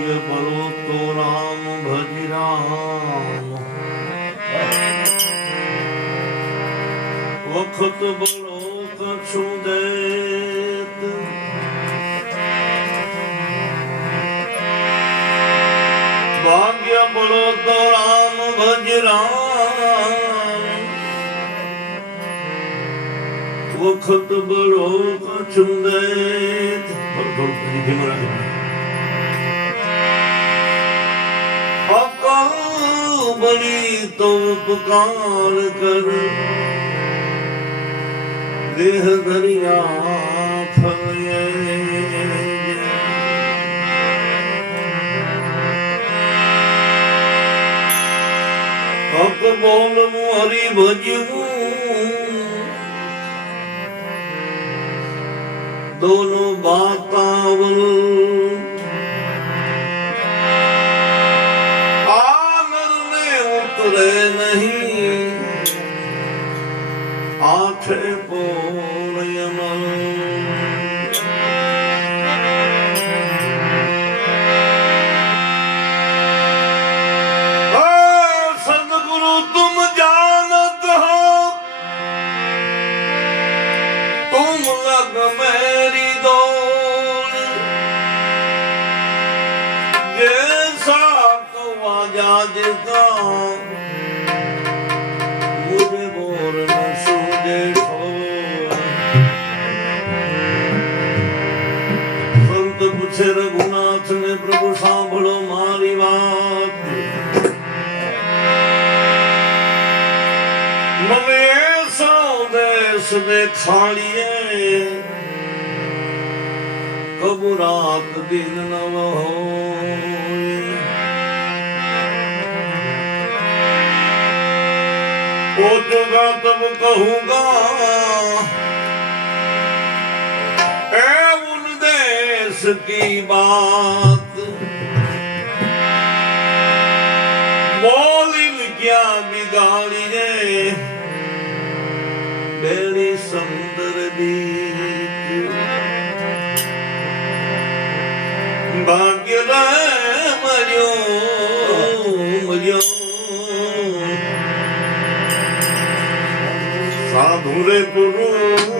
ભાગ્ય બળો તો રામ ભજ રામ વખત બળો કછું દેત ભાગ્ય બળો તો રામ ભજ રામ વખત બળો કછું દેત થોડું ધીમું રાખી બળી તો ઉપકાર કર દેહ દરિયા ફરે હક બોલવું હરિ ભજવું દોનો બાતાવલ नहीं आठे पूर्णयमल सदगुरु तुम जानत हो तुम लग मेरी दौड़ जैसा तो आजाद का रघुनाथ ने प्रभु सांभळो मारी बात मने सो देश देखाड़िए कबू रात दिन नव हो पहुंचूंगा तब कहूंगा की बात बोली क्या बिगाड़ी रे बेड़ी समुद्र बीच भाग्य मरियो मरियो साधु रे पुरुष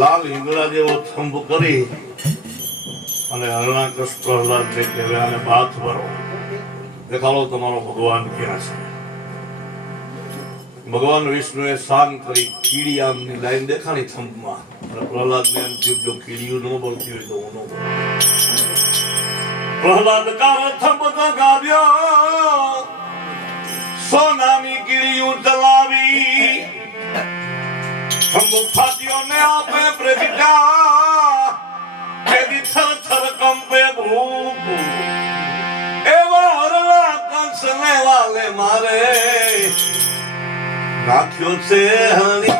લાલ હિંગળા જેવો થંભ કરી અને હરણાકૃષ્ણ પ્રહલાદને કહેવાય અને હાથ ભરો દેખાડો તમારો ભગવાન ક્યાં છે. ભગવાન વિષ્ણુએ શાન કરી કીડી આમની લાઈન દેખાણી થંભમાં અને પ્રહલાદને એમ થયું જો કીડીયું ન બોલતી હોય તો હું ન બોલું. પ્રહલાદ કાર થંભ ગાવ્યો સોનાની કીડીયું ચલાવી થંભ ફાટ્યો ને આપે પ્રગટા તેદી થર થર કંપે ભૂપ એવા હરણા કંસને વાલે મારે નાખ્યો છે હણી.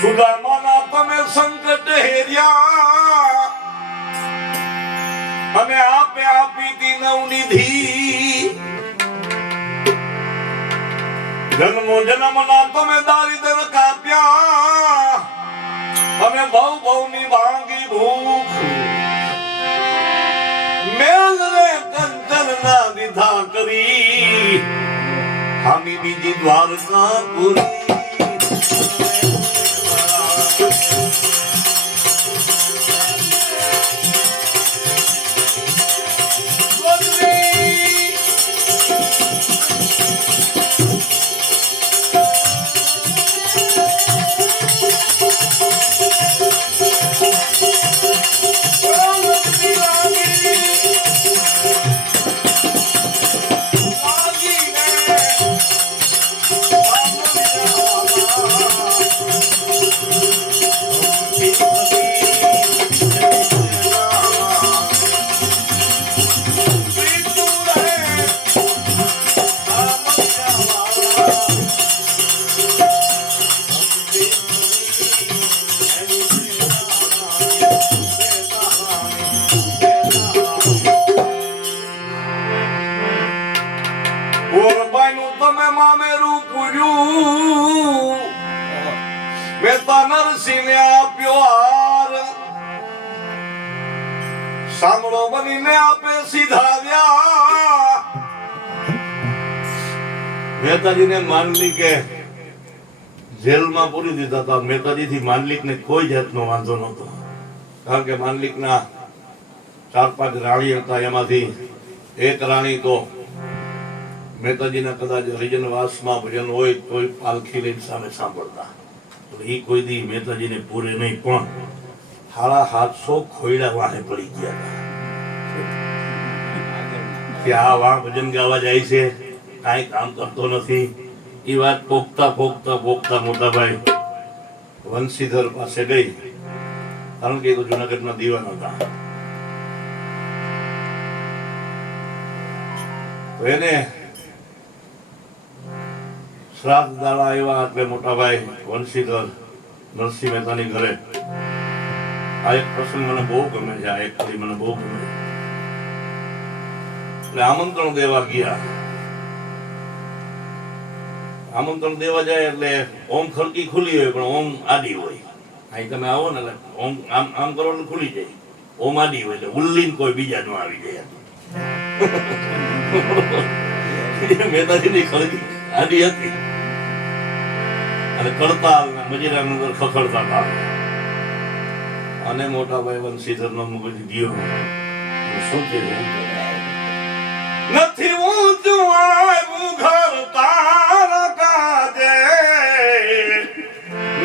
સુદામાના તમે સંકટ હેર્યા અને આપે આપી દી નવનિધિ. જન્મો જન્મના તમે દારિદ્ર કાપ્યા અને ભવ ભવની ભાંગી ભૂખ. મેલ રે કંચન ના દીધા કરી હામી બીજી દ્વારકા પૂરી. નરસિંહ આપ્યો હાર સાંભળો બનીને આપે સીધાવ્યા. મહેતાજીને માંડલિકે જેલમાં પૂરી દીધા હતા. મહેતાજીથી માંડલિકને કોઈ જાતનો વાંધો નહોતો, કારણ કે માંડલિકના 4-5 રાણી હતા. એમાંથી એક રાણી તો મહેતાજીના કદાચ હરિજનવાસમાં ભજન હોય તોય પાલખી લઈને સામે સાંભળતા. એ કોઈ દી મહેતાજીને પૂરે નહીં, પણ 750 ખોયડા વાહે પડી ગયા હતા કે આ વાહ ભજન ગાવા જાય છે, કાંઈ કામ કરતો નથી. એ વાત પોખતા પોખતા પોખતા મોટાભાઈ વંશીધર પાસે ગઈ, કારણ કે એ તો જુનાગઢના દીવાન હતા. તો એને શ્રાદ્ધ દાડા આવ્યા એટલે મોટાભાઈ વંશીધર નરસિંહ મહેતાની ઘરે. આ એક પ્રસંગ મને બહુ ગમે છે, આ એક ખાલી મને બહુ ગમે. એટલે આમંત્રણ દેવા ગયા. આમંત્રણ દેવા જાય એટલે ઓમ ખડકી ખુલી હોય પણ ઓમ આડી હોય. અહીં તમે આવો ને એટલે ઓમ આમ આમ કરો એટલે ખુલી જાય. ઓમ આડી હોય એટલે ઉલ્લીન કોઈ બીજા નો આવી જાય. મહેતાજીની ખડકી આડી હતી અને કડતાલ મજીરાની અંદર ખખડતા હતા. અને મોટા ભાઈ વંશીધરનો મગજ ગયો. શું છે નથી ઊંચું આવ્યું ઘર તારા કાજે,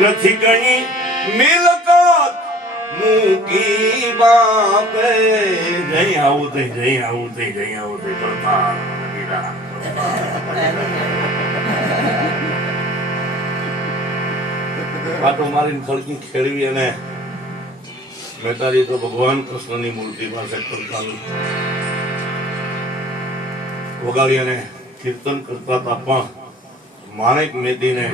નથી કઈ મિલકત મૂકી બાપે. જઈ આવું થઈ જઈ આવું થઈ જઈ આવું થઈ કરતા પાટો મારીને ખડકી ખેડવી અને મહેતાજી તો ભગવાન કૃષ્ણની મૂર્તિ પાસે ખડકાનું વગાડી અને કીર્તન કરતા હતા. પણ માણેક મેદીને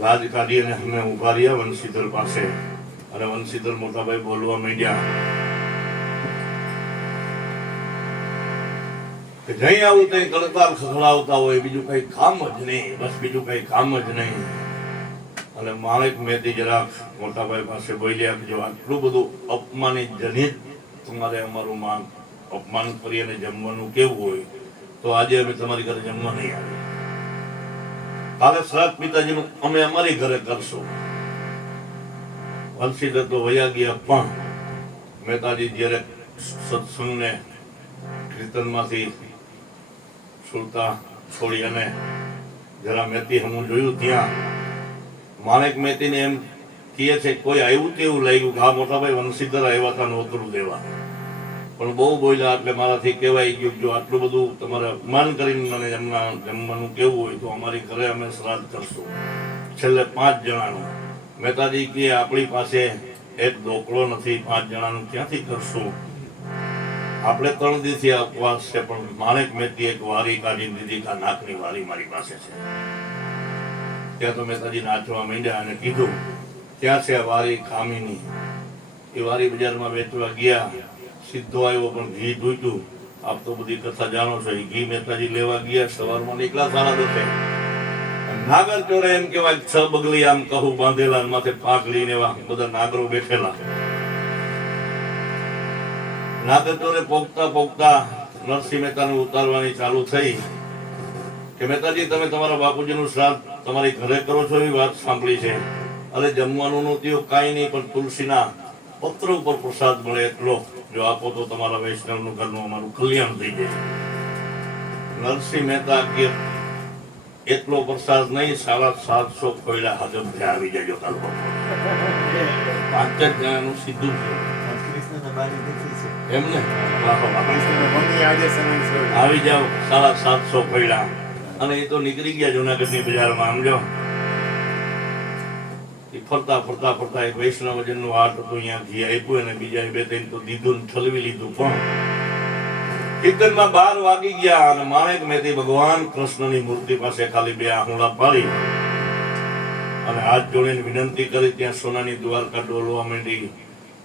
લાજ કાઢી અને અમે ઉભા રહ્યા વંશીધર પાસે. અને વંશીધર મોટાભાઈ બોલવા માંડ્યા કે જઈ આવું તો કડતાલ ખખડાવતા હોય, બીજું કઈ કામ જ નહીં, બસ બીજું કઈ કામ જ નહીં. અને માણેક મેદી જરાક મોટાભાઈ પાસે બોલ્યા કે જો આટલું બધું અપમાનિત જનિત તમારે અમારું માન અપમાન કરી અને જમવાનું કેવું હોય તો આજે અમે તમારી ઘરે જમવા નહીં આવે. કાલે શ્રાદ્ધ પિતાજીનું અમે અમારી ઘરે કરશું. વંશીધર તો વયા ગયા. પણ મહેતાજી જયારે સત્સંગને કીર્તનમાંથી સુરતા છોડી અને જરા મહેતી હું જોયું ત્યાં માણેક મહેતીને એમ કહે છે કોઈ આવ્યું તેવું લાગ્યું કે આ મોટાભાઈ વંશીધર આવ્યા હતા નોતરું દેવા. પણ બહુ બોલ્યા એટલે મારાથી કહેવાય ગયું જો આટલું બધું તમારે અપમાન કરીને મને જમવાનું કેવું હોય તો અમારી ઘરે અમે શ્રાદ્ધ કરશું. છેલ્લે 5 જણાનું. મહેતાજી કે આપણી પાસે એક ડોકડો નથી, 5 જણાનું ક્યાંથી કરશું? આપણે 3 દિવસથી ઉપવાસ છે. પણ માણેક મેથી એક વારી કાઢી દીધી કે નાકની વારી મારી પાસે છે. ત્યાં તો મહેતાજી નાચવા માંડ્યા અને કીધું ક્યાં છે વારી ખામીની? એ વારી બજારમાં વેચવા ગયા. સીધો આવ્યો પણ ઘી ધૂટ્યું. આપ તો બધી કથા જાણો છો. એ ઘી મહેતાજી લેવા ગયા. સવારમાં નીકળ્યા 10:30. નાગર ચોરે એમ કેવાય 6 બગલી આમ કહું બાંધેલા, માથે પાઘડી ને એવા બધા નાગરો બેઠેલા. નાગર ચોરે પોગતા પોગતા નરસિંહ મહેતાને ઉતારવાની ચાલુ થઈ કે મહેતાજી તમે તમારા બાપુજીનું શ્રાદ્ધ તમારી ઘરે કરો છો એવી વાત સાંભળી છે. અરે જમવાનું નહોતું કાંઈ નહીં, પણ તુલસીના પત્ર ઉપર પ્રસાદ મળે એટલો જો આપો તો તમારા વૈષ્ણવનું ઘરનું અમારું કલ્યાણ થઈ જાય. નરસિંહ મહેતા કે એટલો પ્રસાદ નહીં, 750 ખોયલા હજમથી આવી જાય. 5 જ જણાનું સીધું છે એમને આવી જાવ 750 ખોયલા. અને એ તો નીકળી ગયા જુનાગઢની બજારમાં. આમ જો ફરતા ફરતા ફરતા એક વૈષ્ણવજનનું આટ હતું, અહીંયા ઘી આપ્યું અને બીજા 2-3 તો દીધું ને ઠલવી લીધું. પણ કીર્તનમાં 12 વાગી ગયા અને માણેક મેથી ભગવાન કૃષ્ણની મૂર્તિ પાસે ખાલી 2 આંગળા પાડી અને હાથ જોડીને વિનંતી કરી. ત્યાં સોનાની દ્વારકા ડોલવા માંડી.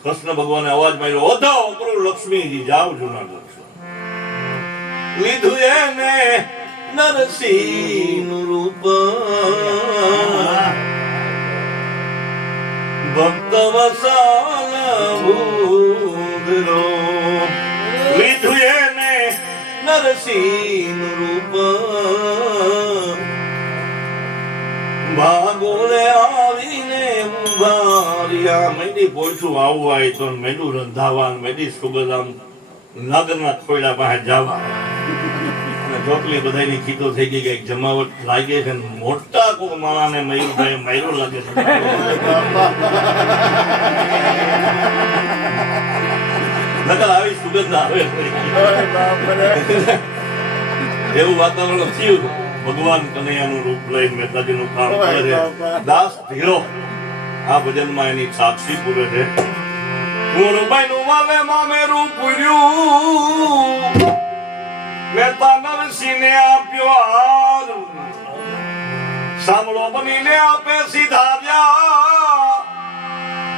કૃષ્ણ ભગવાને અવાજ માર્યો, ઓધો ઓકરો લક્ષ્મીજી જાવ જુનાગઢ. લીધું એને નરસિંહનું રૂપ ભક્ત વસાલ ભૂગરો. લીધું એને નરસિંહનું રૂપ ભાગોળે આવીને ઉભાર્યા. મેંદી પોઈઠું આવવાય તો મેંદું રંધાવા, મેંદી સુગદામ નગરના ખોયડા પાસે જવા. અને ચોટલી બધાની ખીતો થઈ ગઈ. કઈક જમાવટ લાગે છે. મોટા કોઈ માણાને મયુરભાઈ માર્યો લાગે છે. નકલ આવી સુગંધ આવે એવું વાતાવરણ થયું. ભગવાન કનૈયાનું રૂપ લઈ મહેતાજીનું કામ કરે છે. દાસ ધીરો આ ભજનમાં એની સાક્ષી પૂરે છે. કુરબાઈનું વાલે મામે રૂપ પૂર્યું, મહેતા નરસિંહને આપ્યો હાર. સાંભળો બનીને આપે સીધાવ્યા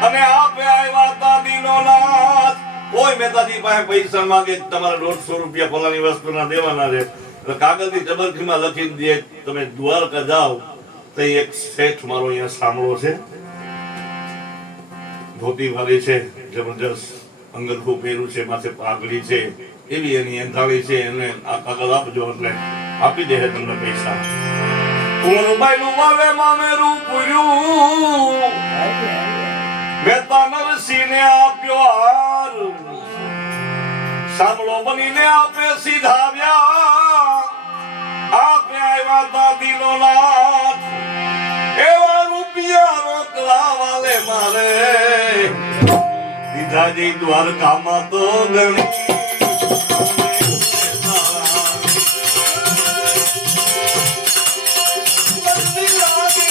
અને આપે આવ્યા દાદીનો નાથ. કોઈ મહેતાજી પાસે પૈસા માંગે તમારે 150 રૂપિયા ફલાની વસ્તુના દેવાના છે. કાગળની ટબરખીમાં લખી દે. તમે દ્વારકા જાઓ તો એક શેઠ મારો અહીંયા સાંભળો છે, ધોતી વાળી છે, જબરજસ્ત અંગરખું પહેર્યું છે, માથે પાઘડી છે, એવી એની એંધાળી છે. એને આ કાગળ આપજો એટલે આપી દે તમને પૈસા. કુંવરબાઈનું વાલે મામેરું પૂર્યું, મહેતા નરસિંહને આપ્યો હાર. સાંભળો બનીને આપે સીધાવ્યા, આપે આવ્યા દાદીનો નાથ. એવા રૂપિયા રોકવા વાલે મારે દીધા જઈ દ્વારકામાં તો ગણી. લાગે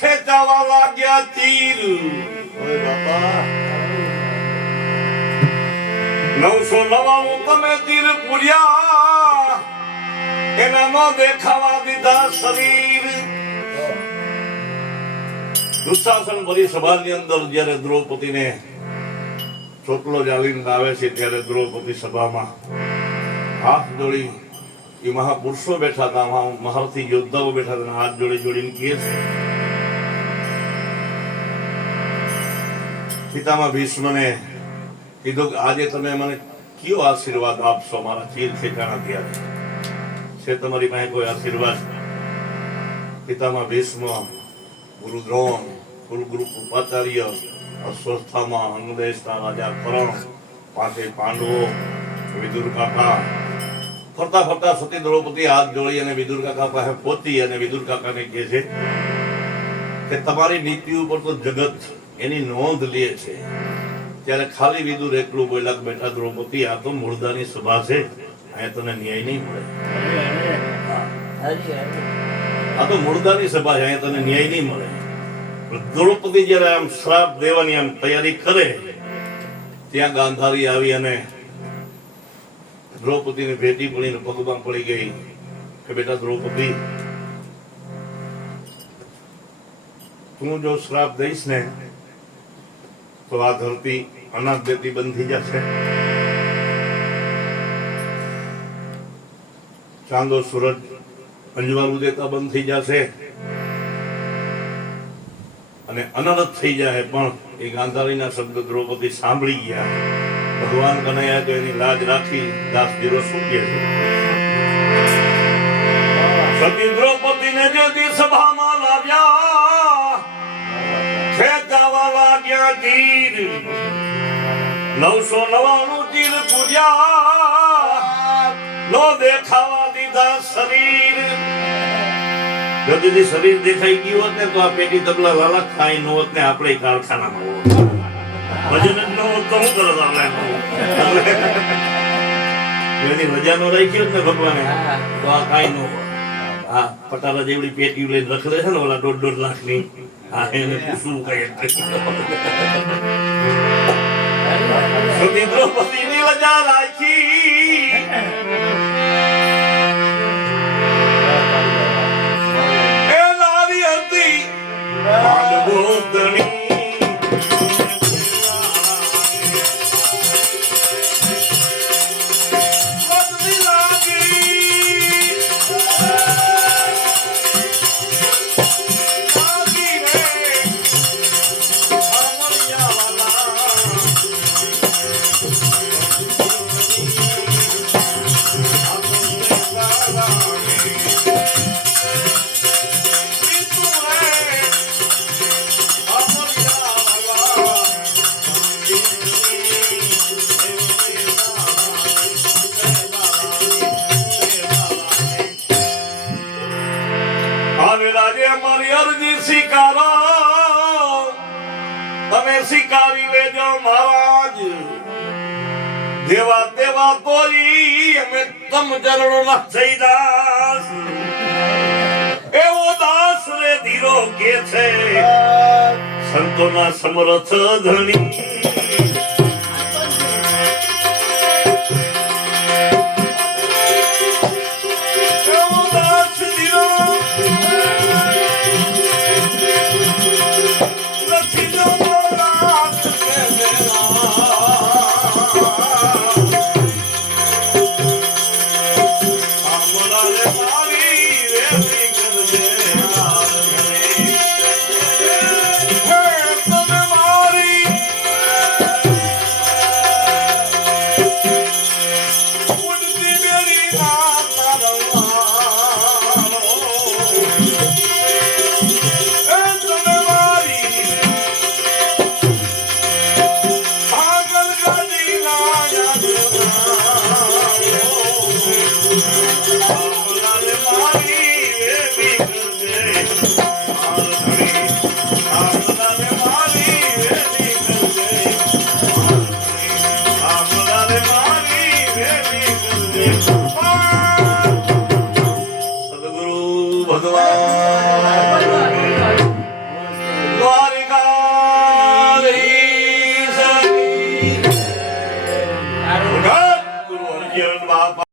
ખેંચાવા લાગ્યા તીર. ઓય બાપા 999 તમે તીર પૂર્યા, એના નો દેખાવા દીધા શરીર. દુશાસન ભરી સભાની અંદર જ્યારે દ્રૌપદીને ચોટલો જાળીને આવે છે ત્યારે દ્રૌપદી સભામાં હાથ જોડી, એ મહાપુરુષો બેઠા હતા, મહારથી યોદ્ધાઓ બેઠા હતા, હાથ જોડી જોડીને કહે છે, પિતામહ ભીષ્મને કીધું કે આજે તમે મને કયો આશીર્વાદ આપશો મારા ચીર ખેંચાણા થયા છે તમારી પાસે કોઈ આશીર્વાદ? પિતામહ ભીષ્મ, ગુરુ દ્રોણ, કુલગુરુ કૃપાચાર્ય, અશ્વસ્થામાં અંગદેશના રાજા કરણ, પાંચે પાંડવો, વિદુર કાકા, ફરતા ફરતા સતી દ્રૌપદી હાથ જોડી અને વિદુર કાકા પાસે પહોંચી અને વિદુર કાકાને કહે છે કે તમારી નીતિ ઉપર તો જગત એની નોંધ લે છે. ત્યારે ખાલી વિદુર એકલું બોલ્યા કે બેટા દ્રૌપદી, આ તો મૂળદાની સભા છે, અહીંયા તને ન્યાય નહીં મળે. આ તો મૂળદાની સભા છે, અહીંયા તને ન્યાય નહીં મળે. દ્રૌપદી જયારે આમ શ્રાપ દેવાની આમ તૈયારી કરે, ત્યાં ગાંધારી આવી અને દ્રૌપદીને ભેટી પડીને પગમાં પડી ગઈ કે બેટા દ્રૌપદી, તું જો શ્રાપ દઈશ ને તો આ ધરતી અનાજ દેતી બંધ થઈ જશે, ચાંદો સૂરજ અંજવાળું દેતા બંધ થઈ જશે અને અનરત થઈ જાય. પણ એ ગાંધારીના શબ્દ દ્રૌપદી સાંભળી ગયા. ભગવાન કનૈયા તો એની લાજ રાખી દાસ જીરો શું કહે છે? સતી દ્રૌપદીને જે દી સભામાં લાવ્યા, ખેંચાવા લાગ્યા તીર. 999 તીર પૂર્યા, નો દેખાવા દીધા શરીર. જો દીદી શરીર દેખાઈ ગયું હોત ને તો આ પેટી તબલા લાલા ખાઈ નો હોત ને આપણે કારખાનામાં હોત. ભજન જ ન હોત તો શું કરત આપણે? એની મજા નો રાખી હોત ને ભગવાને તો આ કાંઈ ન હોત. હા, પટાલા જેવડી પેટી લઈને રખડે છે ને ઓલા 1.5 લાખની, હા એને પૂછવું કઈ સતી દ્રૌપદીની લજા રાખી. એ નારી હતી પાંડવોદણી, તમે શિકારી લેજો મહારાજ, દેવા દેવા કોઈ અમે તમ ચરણો ના થઈ દાસ. એવો દાસ રે ધીરો કે છે સંતોના સમરથ ધણી.